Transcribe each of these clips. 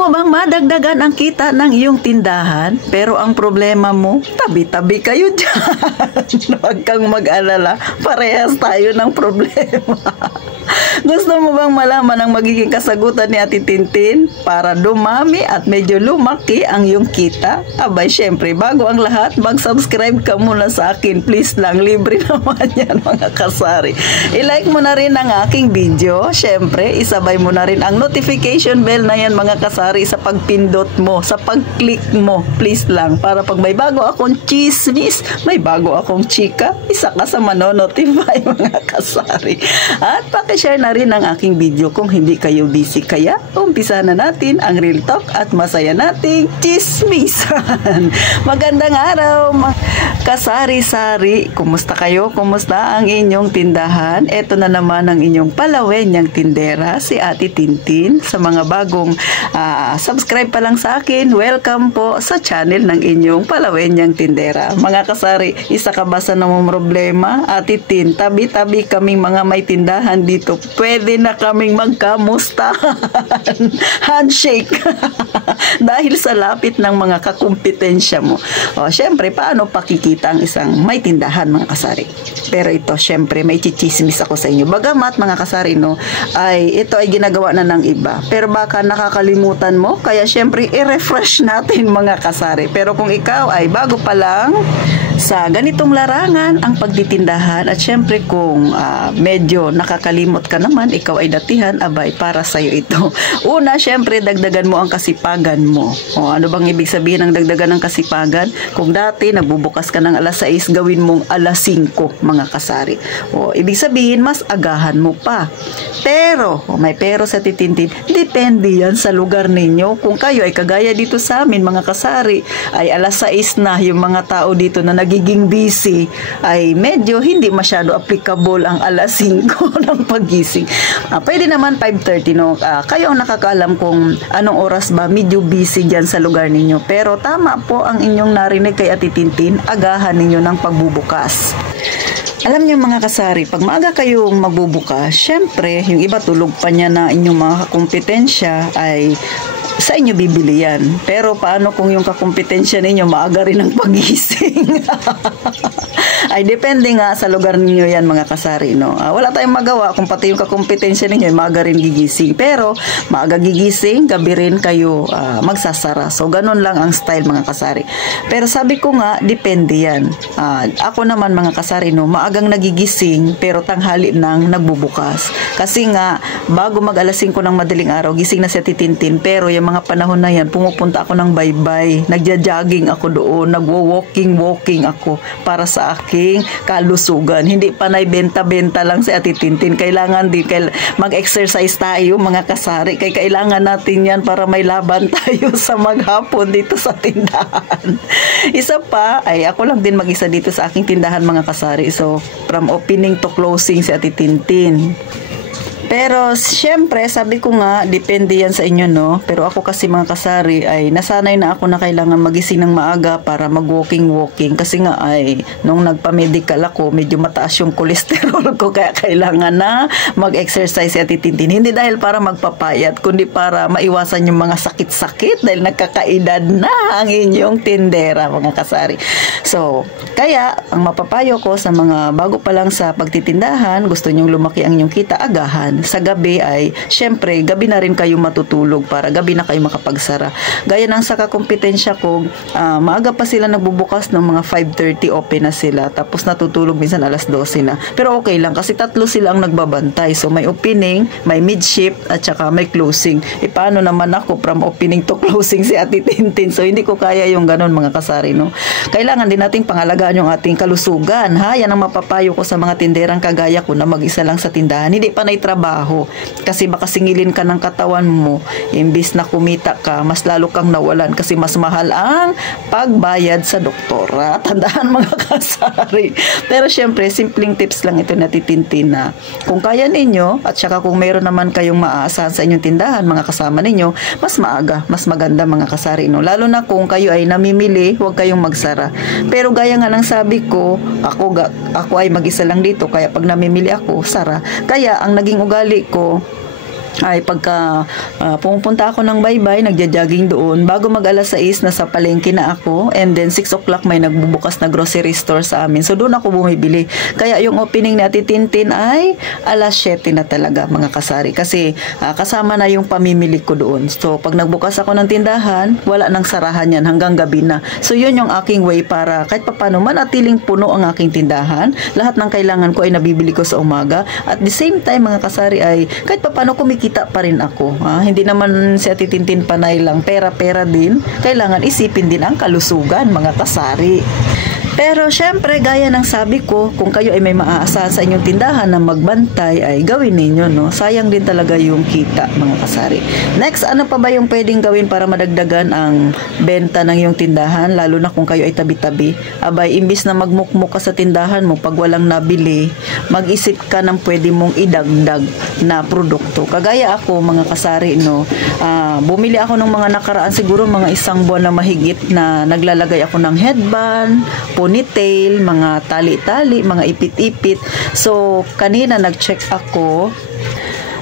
mo bang madagdagan ang kita ng iyong tindahan? Pero ang problema mo, tabi-tabi kayo dyan. Huwag kang mag-alala, parehas tayo ng problema. Gusto mo bang malaman ang magiging kasagutan ni Ate Tintin para dumami at medyo lumaki ang iyong kita? Abay, syempre, bago ang lahat, mag-subscribe ka muna sa akin. Please lang, libre naman yan mga kasari. I-like mo na rin ang aking video. Syempre, isabay mo na rin ang notification bell na yan mga kasari sa pagpindot mo, sa pag-click mo. Please lang, para pag may bago akong chismis, may bago akong chika, isa ka sa manonotify mga kasari. At pakishare na rin ang aking video kung hindi kayo busy. Kaya, umpisa na natin ang real talk at masaya nating chismisan. Magandang araw, kasari-sari. Kumusta kayo? Kumusta ang inyong tindahan? Ito na naman ang inyong palawenyang tindera, si Ate Tintin. Sa mga bagong subscribe pa lang sa akin, welcome po sa channel ng inyong palawenyang tindera. Mga kasari, isa ka ba sa namang problema? Ate Tin, tabi-tabi kaming mga may tindahan dito. Pwede na kaming magkamustahan. Handshake. Dahil sa lapit ng mga kakumpetensya mo. O, syempre, paano pakikita ang isang may tindahan, mga kasari? Pero ito, syempre, may chichismis ako sa inyo. Bagamat, mga kasari, no, ito ay ginagawa na ng iba. Pero baka nakakalimutan mo, kaya syempre, i-refresh natin, mga kasari. Pero kung ikaw ay bago pa lang sa ganitong larangan ang pagtitindahan at syempre kung medyo nakakalimot ka naman, ikaw ay datihan, abay, para sa'yo ito. Una, syempre, dagdagan mo ang kasipagan mo. O, ano bang ibig sabihin ng dagdagan ng kasipagan? Kung dati, nagbubukas ka ng alas 6, gawin mong alas 5, mga kasari. O, ibig sabihin, mas agahan mo pa. Pero, may pero sa titintin, depende yan sa lugar ninyo. Kung kayo ay kagaya dito sa amin, mga kasari, ay alas 6 na yung mga tao dito na nagiging busy, ay medyo hindi masyado applicable ang alas 5 ng pagising. Pwede naman 5:30, no? Kayo ang nakakaalam kung anong oras ba medyo busy dyan sa lugar ninyo. Pero tama po ang inyong narinig kay Ate Tintin, agahan ninyo ng pagbubukas. Alam niyo mga kasari, pag maaga kayong magbubukas, syempre, yung iba tulog pa niya na inyong mga kompetensya ay sa inyo bibili yan. Pero paano kung yung kakumpetensya ninyo maaga rin ang pagising? Ay depende nga sa lugar ninyo yan mga kasari, no? Wala tayong magawa kung pati yung kakumpetensya ninyo ay maaga rin gigising. Pero maaga gigising, gabi rin kayo magsasara. So ganun lang ang style mga kasari. Pero sabi ko nga, depende yan. Ako naman mga kasari, no, maagang nagigising pero tanghali nang nagbubukas. Kasi nga, bago mag-alas 5 ng madaling araw, gising na si Titintin. Pero yung mga panahon na yan, pumupunta ako ng baybay. Nagja-jogging ako doon. Nagwo-walking ako para sa aking kalusugan. Hindi pa naibenta-benta lang si Ate Tintin. Kailangan din mag-exercise tayo mga kasari. Kailangan natin yan para may laban tayo sa maghapon dito sa tindahan. Isa pa, ay ako lang din mag-isa dito sa aking tindahan mga kasari. So, from opening to closing si Ate Tintin. Pero, syempre, sabi ko nga, depende yan sa inyo, no? Pero ako kasi mga kasari, ay nasanay na ako na kailangan magising ng maaga para mag-walking. Kasi nga, ay, nung nagpa-medical ako, medyo mataas yung cholesterol ko, kaya kailangan na mag-exercise at Tintin. Hindi dahil para magpapayat, kundi para maiwasan yung mga sakit-sakit dahil nagkakaedad na ang inyong tindera, mga kasari. So, kaya, ang mapapayo ko sa mga bago pa lang sa pagtitindahan, gusto nyong lumaki ang inyong kita, agahan. Sa gabi ay, syempre, gabi na rin kayo matutulog para gabi na kayo makapagsara. Gaya ng sa kakumpetensya ko, maaga pa sila nagbubukas ng mga 5:30, open na sila. Tapos natutulog minsan alas 12 na. Pero okay lang kasi tatlo sila ang nagbabantay. So may opening, may mid-shift, at saka may closing. Paano naman ako from opening to closing si Ate Tintin? So hindi ko kaya yung ganun mga kasari, no? Kailangan din nating pangalagaan yung ating kalusugan, ha? Yan ang mapapayo ko sa mga tinderang kagaya ko na mag-isa lang sa tindahan. Hindi pa naitrabaho. Kasi baka singilin ka ng katawan mo, imbis na kumita ka, mas lalo kang nawalan kasi mas mahal ang pagbayad sa doktora. Tandaan mga kasari. Pero syempre, simpleng tips lang ito na Titintin na kung kaya ninyo, at saka kung mayroon naman kayong maaasahan sa inyong tindahan, mga kasama ninyo, mas maaga, mas maganda mga kasari, no? Lalo na kung kayo ay namimili, huwag kayong magsara. Pero gaya nga ng sabi ko, ako ay mag-isa lang dito, kaya pag namimili ako, sara. Kaya ang naging ugali ko, ay pagka pumupunta ako ng baybay, nagja-jogging doon, bago mag alas 6 nasa palengke na ako, and then 6 o'clock may nagbubukas na grocery store sa amin. So doon ako bumibili. Kaya yung opening ni Ate Tintin ay alas 7 na talaga mga kasari. Kasi kasama na yung pamimili ko doon. So pag nagbukas ako ng tindahan, wala nang sarahan yan hanggang gabi na. So yun yung aking way para kahit papano manatiling puno ang aking tindahan. Lahat ng kailangan ko ay nabibili ko sa umaga. At the same time mga kasari ay kahit papano kumikita pa rin ako. Hindi naman si Ate Tintin panay lang. Pera-pera din. Kailangan isipin din ang kalusugan mga kasari. Pero syempre, gaya ng sabi ko, kung kayo ay may maaasahan sa inyong tindahan na magbantay, ay gawin ninyo, no? Sayang din talaga yung kita, mga kasari. Next, ano pa ba yung pwedeng gawin para madagdagan ang benta ng iyong tindahan, lalo na kung kayo ay tabi-tabi? Abay, imbis na magmukmuk ka sa tindahan mo pag walang nabili, mag-isip ka ng pwede mong idagdag na produkto. Kagaya ako, mga kasari, no? Bumili ako ng mga nakaraan, siguro mga 1 buwan na mahigit na naglalagay ako ng headband, ponytail, mga tali-tali, mga ipit-ipit. So, kanina nag-check ako.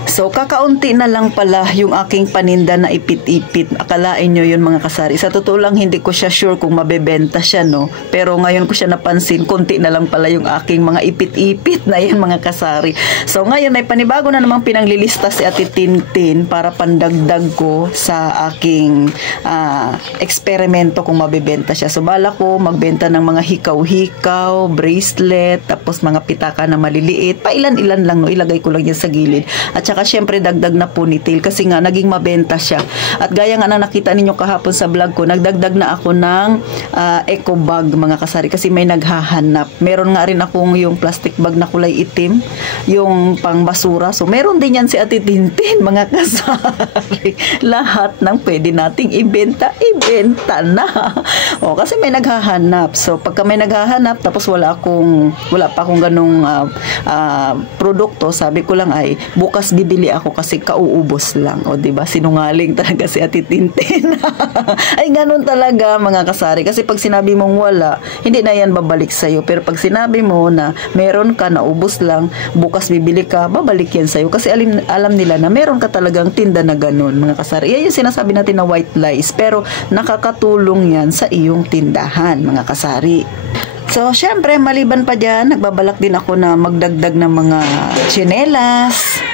So, kakaunti na lang pala yung aking paninda na ipit-ipit. Akalain nyo yun mga kasari. Sa totoo lang, hindi ko siya sure kung mabebenta siya, no? Pero ngayon ko siya napansin, konti na lang pala yung aking mga ipit-ipit na yan mga kasari. So, ngayon ay panibago na namang pinanglilista si Ate Tintin para pandagdag ko sa aking eksperimento kung mabebenta siya. So, bala ko magbenta ng mga hikaw-hikaw, bracelet, tapos mga pitaka na maliliit. Pailan-ilan lang, no? Ilagay ko lang yan sa gilid. At saka syempre dagdag na ponytail kasi nga naging mabenta siya. At gaya nga na nakita ninyo kahapon sa vlog ko, nagdagdag na ako ng eco bag mga kasari kasi may naghahanap. Meron nga rin akong yung plastic bag na kulay itim, yung pang basura. So meron din yan si Ate Tintin mga kasari. Lahat ng pwede nating ibenta na. O kasi may naghahanap. So pagka may naghahanap tapos wala pa akong ganung produkto, sabi ko lang ay bukas bibili ako kasi kauubos lang. O diba, sinungaling talaga si Ate Tintin. Ay ganun talaga mga kasari. Kasi pag sinabi mong wala, hindi na yan babalik sa'yo. Pero pag sinabi mo na meron ka, naubos lang, bukas bibili ka, babalik yan sa'yo. Kasi alam nila na meron ka talagang tinda na ganun mga kasari. Yan yung sinasabi natin na white lies. Pero nakakatulong yan sa iyong tindahan mga kasari. So, syempre, maliban pa dyan, nagbabalak din ako na magdagdag ng mga tsinelas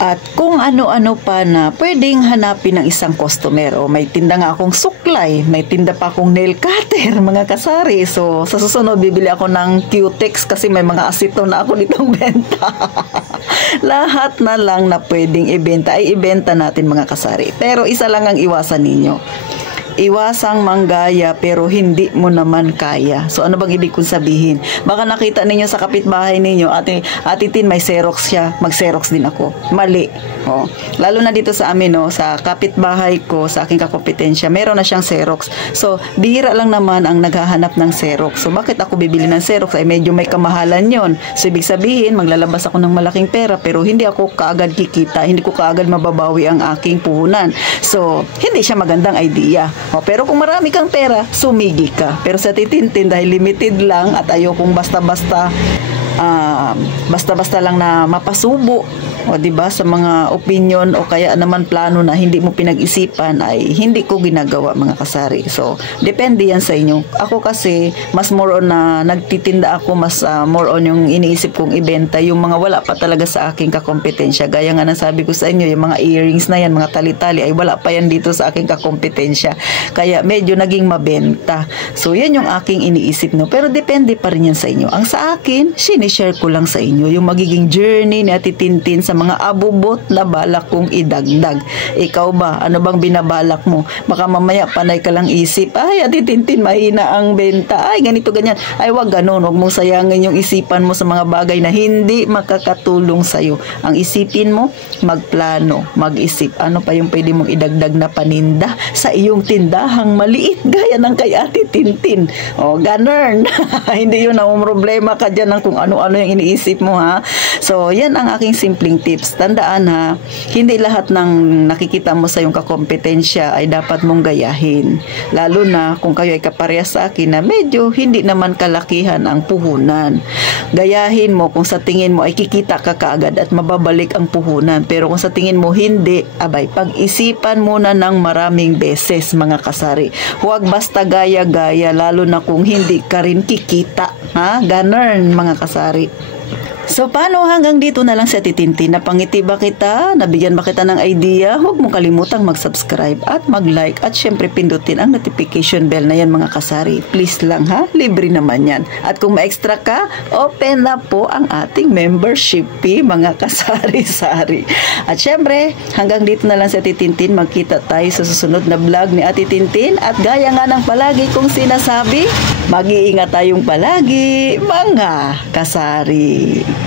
at kung ano-ano pa na pwedeng hanapin ng isang customer. O may tinda nga akong suklay, may tinda pa akong nail cutter, mga kasari. So, sa susunod, bibili ako ng Q-Tex kasi may mga aseton na ako nitong benta. Lahat na lang na pwedeng ibenta ay ibenta natin mga kasari. Pero isa lang ang iwasan ninyo. Iwasang manggaya pero hindi mo naman kaya. So ano bang ibig kong sabihin? Baka nakita ninyo sa kapitbahay ninyo, Ate Tin may Xerox siya, mag-Xerox din ako. Mali. Lalo na dito sa amin, sa kapitbahay ko, sa aking kakompetensya, meron na siyang Xerox. So bihira lang naman ang naghahanap ng Xerox. So bakit ako bibili ng Xerox? Ay medyo may kamahalan yon. So ibig sabihin, maglalabas ako ng malaking pera pero hindi ako kaagad kikita, hindi ko kaagad mababawi ang aking puhunan. So hindi siya magandang idea. Pero kung marami kang pera, sumigi ka. Pero sa Ate Tintin, dahil limited lang at ayokong basta-basta lang na mapasubo o diba sa mga opinion o kaya naman plano na hindi mo pinag-isipan, ay hindi ko ginagawa mga kasari. So depende yan sa inyo. Ako kasi mas more on na nagtitinda ako, mas more on yung iniisip kong ibenta yung mga wala pa talaga sa aking kakompetensya. Gaya nga sabi ko sa inyo, yung mga earrings na yan, mga tali-tali, ay wala pa yan dito sa aking kakompetensya. Kaya medyo naging mabenta. So yan yung aking iniisip, no. Pero depende pa rin yan sa inyo. Ang sa akin, sinishare ko lang sa inyo yung magiging journey ni Ate Tintin sa mga abubot na balak kong idagdag. Ikaw ba? Ano bang binabalak mo? Baka mamaya panay ka lang isip, ay Ate Tintin, mahina ang benta. Ay ganito, ganyan. Ay wag ganun. Huwag mong sayangin yung isipan mo sa mga bagay na hindi makakatulong sa'yo. Ang isipin mo, magplano, mag-isip. Ano pa yung pwede mong idagdag na paninda sa iyong tindahang maliit gaya ng kay Ate Tintin. O, ganun. Hindi yun ang problema ka dyan ng kung ano kung ano yung iniisip mo, ha. So, yan ang aking simpleng tips. Tandaan, ha, hindi lahat ng nakikita mo sa iyong kakompetensya ay dapat mong gayahin. Lalo na kung kayo ay kaparehas sa akin na medyo hindi naman kalakihan ang puhunan. Gayahin mo kung sa tingin mo ay kikita ka kaagad at mababalik ang puhunan. Pero kung sa tingin mo hindi, abay, pag-isipan muna ng maraming beses, mga kasari. Huwag basta gaya-gaya, lalo na kung hindi ka rin kikita. Ha? Ganun, mga kasari. So, paano hanggang dito na lang sa Titintin? Napangiti ba kita? Nabigyan ba kita ng idea? Huwag mong kalimutang mag-subscribe at mag-like at syempre pindutin ang notification bell na yan, mga kasari. Please lang, ha? Libre naman yan. At kung ma-extra ka, open na po ang ating membership fee, mga kasari-sari. At syempre, hanggang dito na lang sa Titintin. Magkita tayo sa susunod na vlog ni Ate Tintin. At gaya nga ng palagi kong sinasabi, mag-iingat tayong palagi, mga kasari.